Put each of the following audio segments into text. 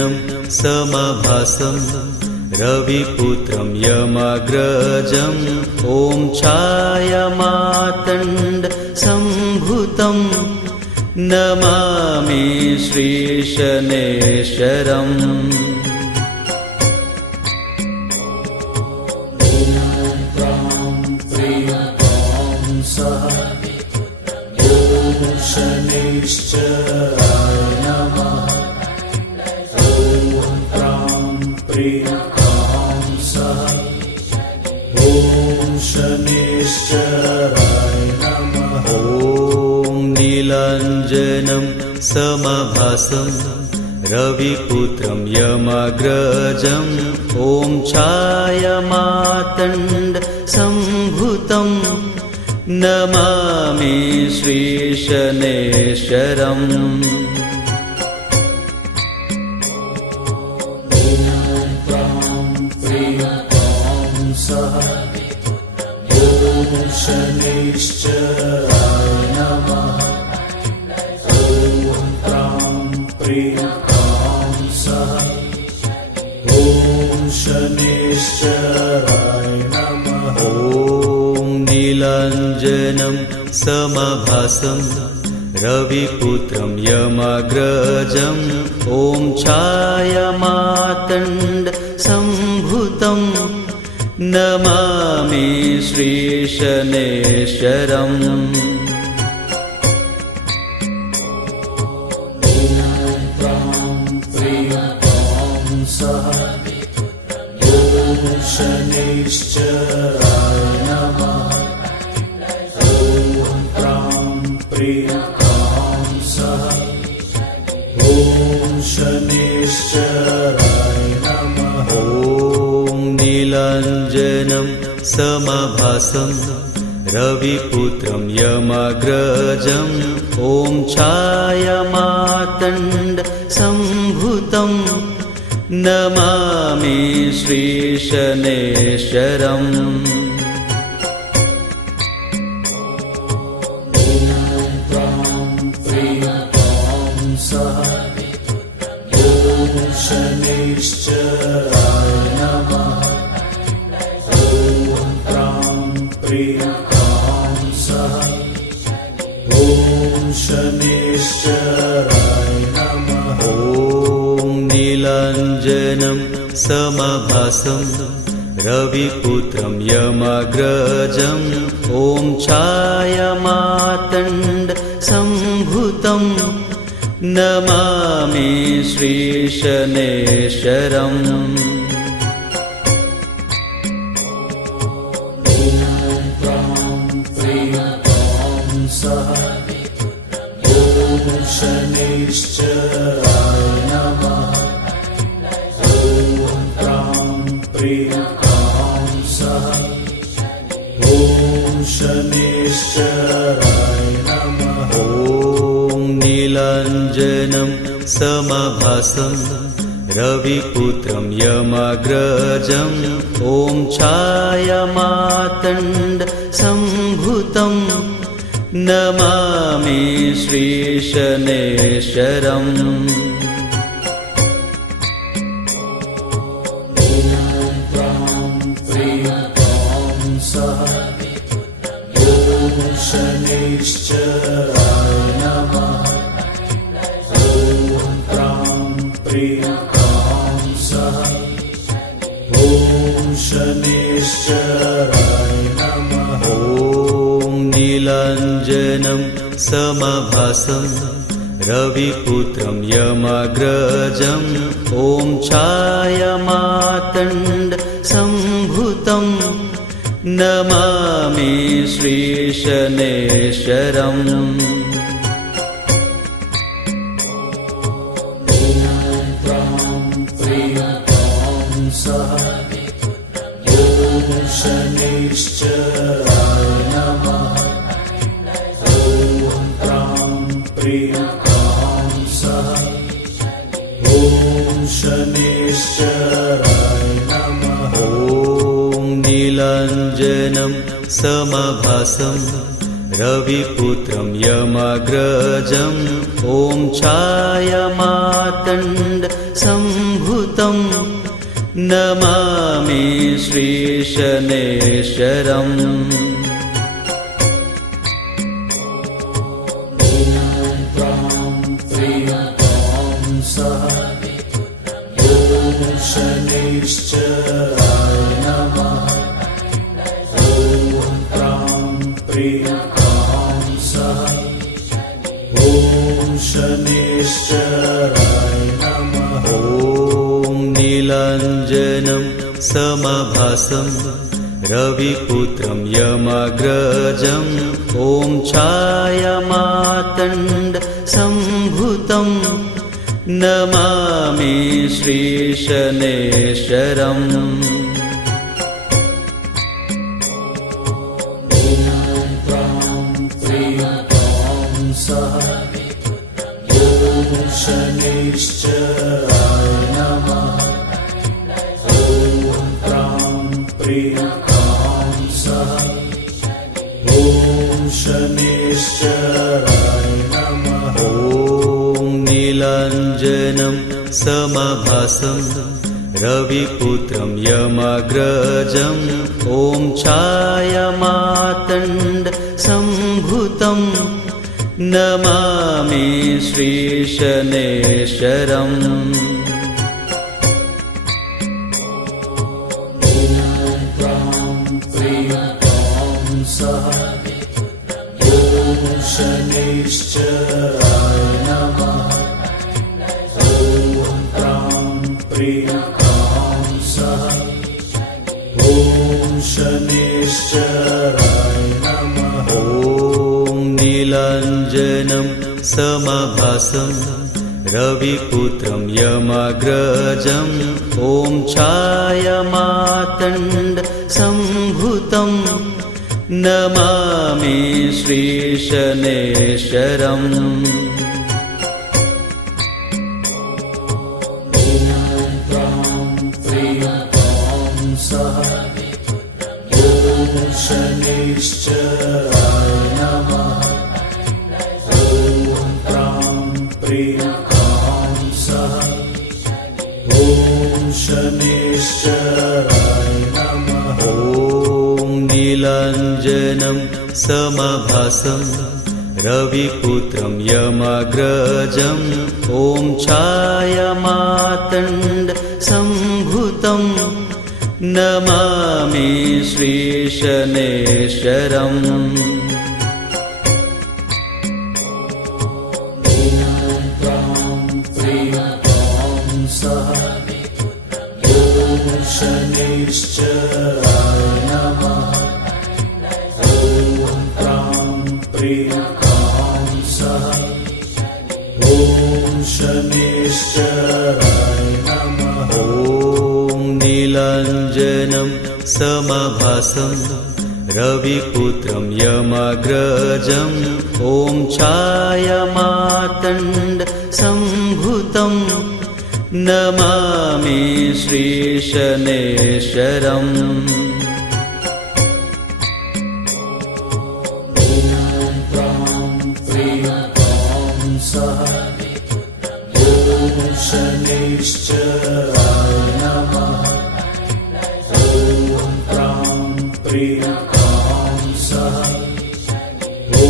नीलाञ्जनं समभासं रविपुत्रं यमाग्रजं ॐ छायामातण्ड सम्भुतं नमामि श्रीशनैश्वरम्। शनैश्चराय नमः। ॐ प्रां प्रीं प्रां सः। ॐ शनैश्चराय नमः। ॐ नीलाञ्जनं समभासं रविपुत्रं यमाग्रजं ॐ छायामातण्ड सम्भुतं नमामि श्रीशनैश्वरम्। ॐ प्रां प्रीं प्रां सः। ॐ शनैश्चराय नमः। ॐ प्रां प्रीं प्रां सः। ॐ शनैश्चराय नमः। ॐ नीलाञ्जनं समभासं रविपुत्रं यमाग्रजं ॐ छायामातण्ड सम्भुतं नमामि श्रीशनैश्वरम्। ॐ प्रां प्रीं प्रां सः। ॐ शनैश्चराय नमः। ॐ प्रां प्रीं प्रां सः। ॐ शनैश्चराय नमः। ॐ नीलाञ्जनं समभासं रविपुत्रं यमाग्रजं ॐ छायामातण्ड सम्भुतं नमामि श्रीशनैश्वरम्। ॐ प्रां प्रीं प्रां सः। ॐ शनैश्चराय नमः। ॐ प्रां प्रीं प्रां सः। ॐ शनैश्चराय नमः। ॐ नीलाञ्जनं समभासं रविपुत्रं यमाग्रजं ॐ छायामातण्ड सम्भुतं नमामि श्रीशनैश्वरम्। ॐ प्रां प्रीं प्रां सः। ॐ शनैश्चराय नमः। ॐ प्रां प्रीं प्रां सः। ॐ शनैश्चराय नमः। ॐ नीलाञ्जनं समभासं रविपुत्रं यमाग्रजं ॐ छायामातण्ड सम्भुतं नमामि श्रीशनैश्वरम्। ॐ प्रां प्रीं प्रां सः। ॐ शनैश्चराय नमः। ॐ प्रां प्रीं प्रां सः। ॐ शनैश्चराय नमः। ॐ नीलाञ्जनं समभासं रविपुत्रं यमाग्रजं ॐ छायामातण्ड सम्भुतं नमामि श्रीशनैश्वरम्। ॐ प्रां प्रीं प्रां सः। ॐ शनैश्चराय नमः। ॐ प्रां प्रीं प्रां सः। ॐ शनैश्चराय नमः। ॐ नीलाञ्जनं समभासं रविपुत्रं यमाग्रजं ॐ छायामातण्ड सम्भुतं नमामि श्रीशनेश्वरम् शनैश्चराय नमः। ॐ प्रां प्रीं प्रां सः। ॐ शनैश्चराय नमः। ॐ नीलाञ्जनं समभासं रविपुत्रं यमाग्रजम् ॐ छायामातण्ड सम्भुतं नमामि श्रीशनेश्वरम् शनैश्चराय नमः। ॐ प्रां प्रीं प्रां सः। ॐ शनैश्चराय नमः। ॐ नीलाञ्जनं समभासं रविपुत्रं यमाग्रजम् ॐ छायामातण्ड सम्भुतं नमामि श्रीशनेश्वरम् शनैश्चराय नमः। ॐ प्रां प्रीं प्रां सः। ॐ शनैश्चराय नमः। ॐ नीलाञ्जनं समभासं रविपुत्रं यमाग्रजम् ॐ छायामातण्ड सम्भुतं नमामि श्रीशनेश्वरम् शनैश्चराय नमः। ॐ प्रां प्रीं प्रां सः। ॐ शनैश्चराय नमः। ॐ नीलाञ्जनं समभासं रविपुत्रं यमाग्रजम् ॐ छायामातण्ड सम्भुतं नमामि श्रीशनेश्वरम् शनैश्चराय नमः। ॐ प्रां प्रीं प्रां सः। ॐ शनैश्चराय नमः। ॐ नीलाञ्जनं समभासं रविपुत्रं यमाग्रजम् ॐ छायामातण्ड सम्भुतं नमामि श्रीशनेश्वरम् शनैश्चराय नमः। ॐ प्रां प्रीं प्रां सः। ॐ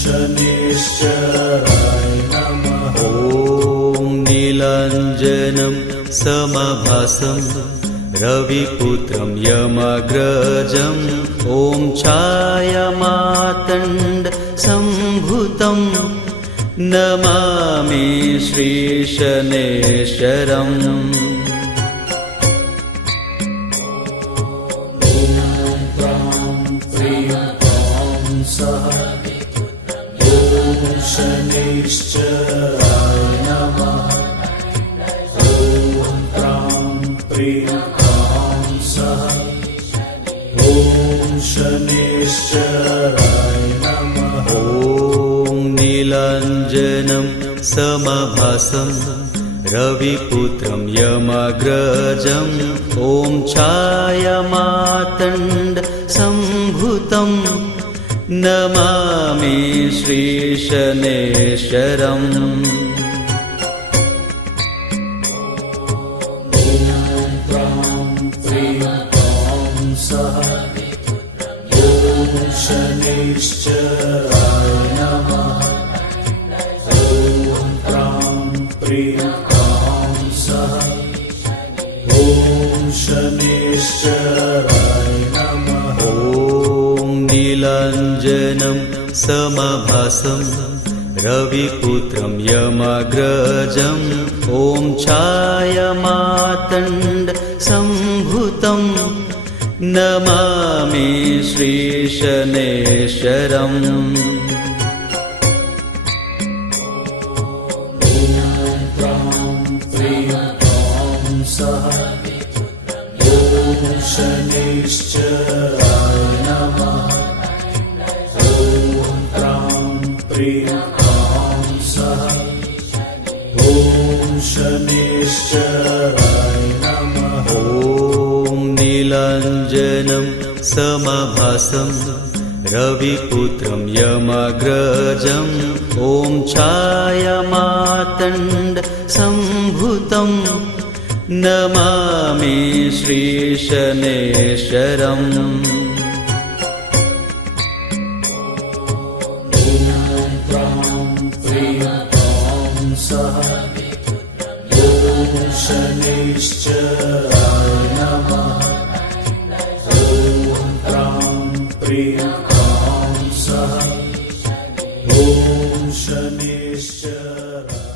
शनैश्चराय नमः। ॐ नीलाञ्जनं समभासं रविपुत्रं यमाग्रजम् ॐ छायामातण्ड सम्भुतं नमामि श्रीशनेश्वरम् शनैश्चराय नमः। ॐ प्रां प्रीं प्रां सः। ॐ शनैश्चराय नमः। ॐ नीलाञ्जनं समभासं रविपुत्रं यमाग्रजम् ॐ छायामातण्ड सम्भुतं नमामि श्रीशनेश्वरम् शनिश्चराय नमः ॐ प्रां प्रीं प्रां सः ॐ शनिश्चराय नमः ॐ नीलाञ्जनं समभासं रविपुत्रं यमग्रजम् ॐ छायामातण्ड सम्भुतं नमामि श्रीशनेश्वरम् सः ॐ शनिश्चराय नमः ॐ प्रां प्रीं प्रां सः ॐ शनिश्चराय नमः ॐ नीलाञ्जनं समभासं रविपुत्रं यमग्रजम् ॐ छायामातण्ड सम्भुतं नमामि श्रीशनेश्वरम् सः ॐ शनिश्चराय नमः ॐ प्रां प्रीं प्रां सः ॐ शनिश्चराय